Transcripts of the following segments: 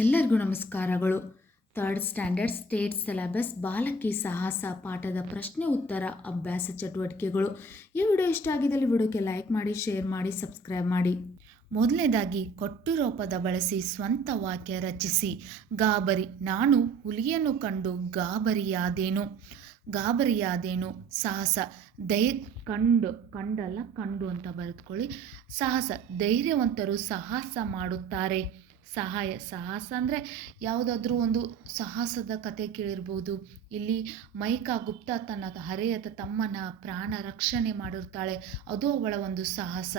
ಎಲ್ಲರಿಗೂ ನಮಸ್ಕಾರಗಳು. Third standard state syllabus ಬಾಲಕಿ ಸಾಹಸ ಪಾಠದ ಪ್ರಶ್ನೆ ಉತ್ತರ ಅಭ್ಯಾಸ ಚಟುವಟಿಕೆಗಳು. ಈ ವಿಡಿಯೋ ಇಷ್ಟ ಆಗಿದ್ದಲ್ಲಿ ವಿಡಿಯೋಕ್ಕೆ ಲೈಕ್ ಮಾಡಿ, ಶೇರ್ ಮಾಡಿ, ಸಬ್ಸ್ಕ್ರೈಬ್ ಮಾಡಿ. ಮೊದಲನೇದಾಗಿ ಕೊಟ್ಟಿರೋ ಪದ ಬಳಸಿ ಸ್ವಂತ ವಾಕ್ಯ ರಚಿಸಿ. ಗಾಬರಿ, ನಾನು ಹುಲಿಯನ್ನು ಕಂಡು ಗಾಬರಿಯಾದೇನು. ಗಾಬರಿಯಾದೇನು, ಸಾಹಸ ಧೈ ಕಂಡು, ಕಂಡಲ್ಲ, ಕಂಡು ಅಂತ ಬರೆದುಕೊಳ್ಳಿ. ಸಾಹಸ, ಧೈರ್ಯವಂತರು ಸಾಹಸ ಮಾಡುತ್ತಾರೆ. ಸಹಾಯ, ಸಾಹಸ ಅಂದರೆ ಯಾವುದಾದ್ರೂ ಒಂದು ಸಾಹಸದ ಕತೆ ಕೇಳಿರ್ಬೋದು. ಇಲ್ಲಿ ಮೈಕಾ ಗುಪ್ತಾ ತನ್ನ ಹರೆಯದ ತಮ್ಮನ ಪ್ರಾಣ ರಕ್ಷಣೆ ಮಾಡಿರ್ತಾಳೆ. ಅದು ಅವಳ ಒಂದು ಸಾಹಸ.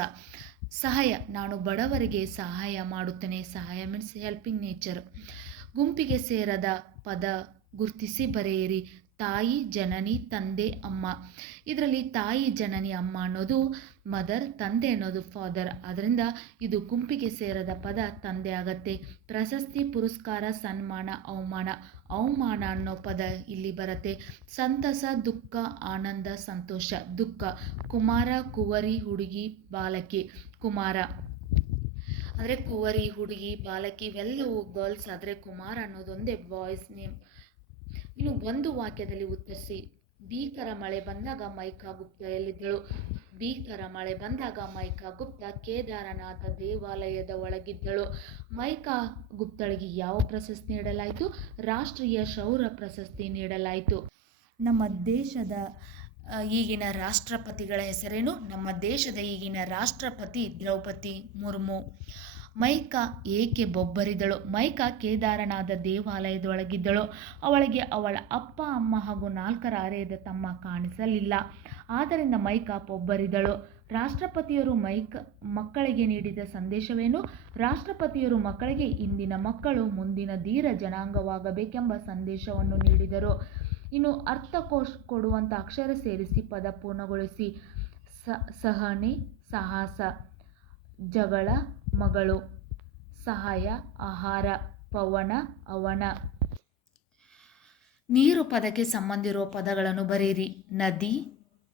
ಸಹಾಯ, ನಾನು ಬಡವರಿಗೆ ಸಹಾಯ ಮಾಡುತ್ತೇನೆ. ಸಹಾಯ ಮೀನ್ಸ್ ಹೆಲ್ಪಿಂಗ್ ನೇಚರ್ ಗುಂಪಿಗೆ ಸೇರದ ಪದ ಗುರುತಿಸಿ ಬರೆಯಿರಿ. ತಾಯಿ, ಜನನಿ, ತಂದೆ, ಅಮ್ಮ. ಇದರಲ್ಲಿ ತಾಯಿ, ಜನನಿ, ಅಮ್ಮ ಅನ್ನೋದು ಮದರ್ ತಂದೆ ಅನ್ನೋದು ಫಾದರ್ ಅದರಿಂದ ಇದು ಗುಂಪಿಗೆ ಸೇರದ ಪದ ತಂದೆ ಆಗತ್ತೆ. ಪ್ರಶಸ್ತಿ, ಪುರಸ್ಕಾರ, ಸನ್ಮಾನ, ಅವಮಾನ. ಅವಮಾನ ಅನ್ನೋ ಪದ ಇಲ್ಲಿ ಬರುತ್ತೆ. ಸಂತಸ, ದುಃಖ, ಆನಂದ, ಸಂತೋಷ. ದುಃಖ. ಕುಮಾರ, ಕುವರಿ, ಹುಡುಗಿ, ಬಾಲಕಿ. ಕುಮಾರ. ಅಂದರೆ ಕುವರಿ, ಹುಡುಗಿ, ಬಾಲಕಿ ಇವೆಲ್ಲವೂ ಗರ್ಲ್ಸ್ ಆದರೆ ಕುಮಾರ ಅನ್ನೋದೊಂದೇ ಬಾಯ್ಸ್ ನೇಮ್ ಇನ್ನು ಒಂದು ವಾಕ್ಯದಲ್ಲಿ ಉತ್ತರಿಸಿ, ಭೀಕರ ಮಳೆ ಬಂದಾಗ ಮೈಕಾ ಗುಪ್ತ ಎಲ್ಲಿದ್ದಳು? ಭೀಕರ ಮಳೆ ಬಂದಾಗ ಮೈಕಾ ಗುಪ್ತ ಕೇದಾರನಾಥ ದೇವಾಲಯದ ಒಳಗಿದ್ದಳು. ಮೈಕಾ ಗುಪ್ತಳಿಗೆ ಯಾವ ಪ್ರಶಸ್ತಿ ನೀಡಲಾಯಿತು? ರಾಷ್ಟ್ರೀಯ ಶೌರ್ಯ ಪ್ರಶಸ್ತಿ ನೀಡಲಾಯಿತು. ನಮ್ಮ ದೇಶದ ಈಗಿನ ರಾಷ್ಟ್ರಪತಿಗಳ ಹೆಸರೇನು? ನಮ್ಮ ದೇಶದ ಈಗಿನ ರಾಷ್ಟ್ರಪತಿ ದ್ರೌಪದಿ ಮುರ್ಮು. ಮೈಕಾ ಏಕೆ ಬೊಬ್ಬರಿದಳು? ಮೈಕಾ ಕೇದಾರನಾದ ದೇವಾಲಯದೊಳಗಿದ್ದಳು. ಅವಳಿಗೆ ಅವಳ ಅಪ್ಪ, ಅಮ್ಮ ಹಾಗೂ ನಾಲ್ಕರ ಅರೆಯದ ತಮ್ಮ ಕಾಣಿಸಲಿಲ್ಲ. ಆದ್ದರಿಂದ ಮೈಕಾ ಬೊಬ್ಬರಿದಳು. ರಾಷ್ಟ್ರಪತಿಯರು ಮೈಕ, ಮಕ್ಕಳಿಗೆ ನೀಡಿದ ಸಂದೇಶವೇನು? ರಾಷ್ಟ್ರಪತಿಯರು ಮಕ್ಕಳಿಗೆ ಇಂದಿನ ಮಕ್ಕಳು ಮುಂದಿನ ಧೀರ ಜನಾಂಗವಾಗಬೇಕೆಂಬ ಸಂದೇಶವನ್ನು ನೀಡಿದರು. ಇನ್ನು ಅರ್ಥಕೋಶ ಕೊಡುವಂಥ ಅಕ್ಷರ ಸೇರಿಸಿ ಪದ ಪೂರ್ಣಗೊಳಿಸಿ ಸಹನೆ, ಸಾಹಸ. ಜಗಳ, ಮಗಳು, ಸಹಾಯ, ಆಹಾರ, ಪವನ, ಅವನ. ನೀರು ಪದಕ್ಕೆ ಸಂಬಂಧಿರುವ ಪದಗಳನ್ನು ಬರೆಯಿರಿ. ನದಿ,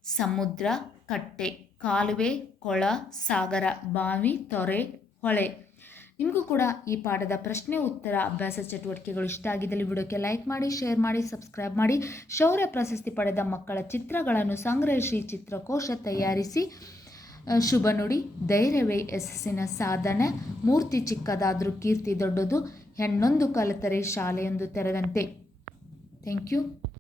ಸಮುದ್ರ, ಕಟ್ಟೆ, ಕಾಲುವೆ, ಕೊಳ, ಸಾಗರ, ಬಾವಿ, ತೊರೆ, ಹೊಳೆ. ನಿಮಗೂ ಕೂಡ ಈ ಪಾಠದ ಪ್ರಶ್ನೆ, ಉತ್ತರ, ಅಭ್ಯಾಸ ಚಟುವಟಿಕೆಗಳು ಇಷ್ಟ ಆಗಿದ್ದಲ್ಲಿ ವಿಡಿಯೋಕ್ಕೆ ಲೈಕ್ ಮಾಡಿ, ಶೇರ್ ಮಾಡಿ, ಸಬ್ಸ್ಕ್ರೈಬ್ ಮಾಡಿ. ಶೌರ್ಯ ಪ್ರಶಸ್ತಿ ಪಡೆದ ಮಕ್ಕಳ ಚಿತ್ರಗಳನ್ನು ಸಂಗ್ರಹಿಸಿ, ಚಿತ್ರಕೋಶ ತಯಾರಿಸಿ. ಶುಭ ನುಡಿ. ಧೈರ್ಯವೇ ಯಶಸ್ಸಿನ ಸಾಧನೆ. ಮೂರ್ತಿ ಚಿಕ್ಕದಾದರೂ ಕೀರ್ತಿ ದೊಡ್ಡದು. ಹೆಣ್ಣೊಂದು ಕಲಿತರೆ ಶಾಲೆಯೊಂದು ತೆರೆದಂತೆ. Thank you.